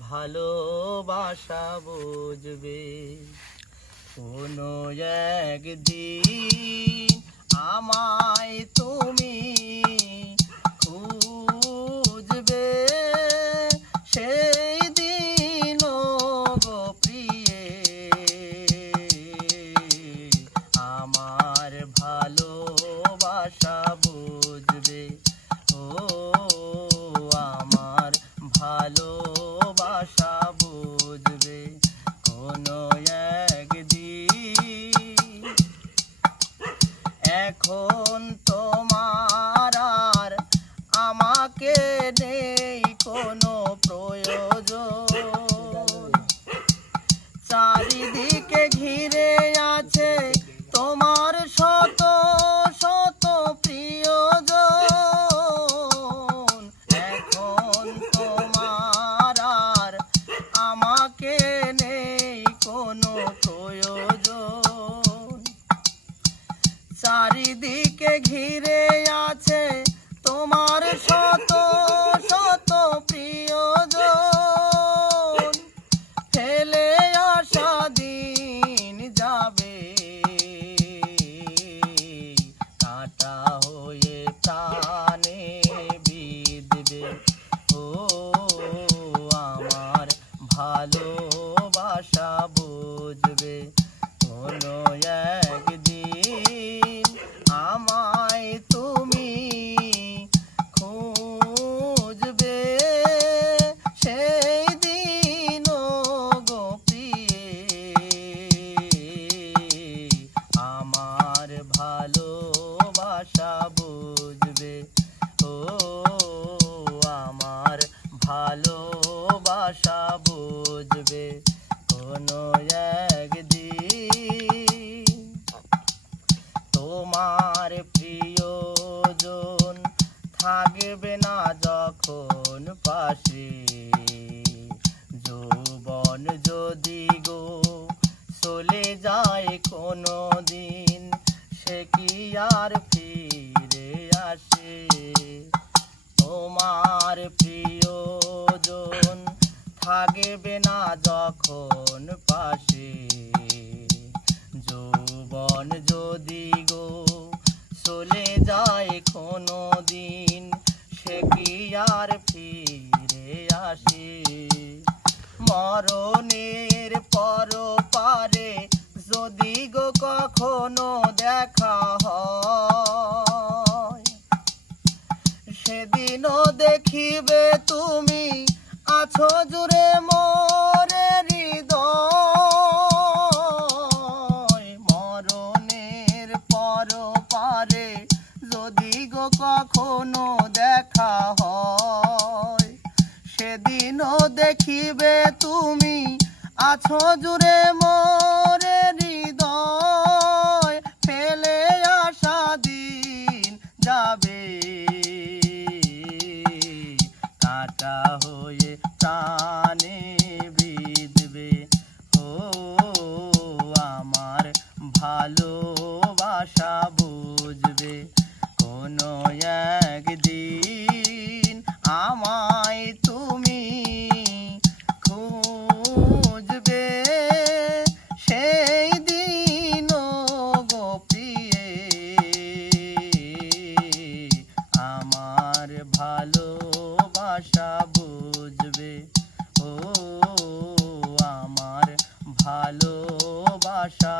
ভালোবাসা বুঝবে কোনো একদিন। এখন তোমার আর আমাকে নেই কোনো প্রয়োজন। ঘিরে আছে তোমার শত শত প্রিয়জন। ফেলে আসা দিন যাবে। কাটা হয়ে প্রাণে বিদবে ও, আমার ভালোবাসা বুঝবে। কোনো ভালোবাসা বুঝবে। ও, আমার ভালোবাসা বুঝবে। কোনো একদিন তোমার প্রিয়জন থাকবে না যখন পাশে। যৌবন যদি গো তোমার প্রিয়জন থাকবে না যখন পাশে। যৌবন যদি গো চলে যায় কোনো দিন সে কি আর ফিরে আসে? মরণের পর পারে যদি গো কখনো দেখা হয় দেখিবে তুমি, আছো জুড়ে মোরে হৃদয়। মরণের পর পারে যদি গো কখনো দেখা হয়, সেদিনও দেখিবে তুমি, আছো জুড়ে মোর কাটা হয়ে টানে আশা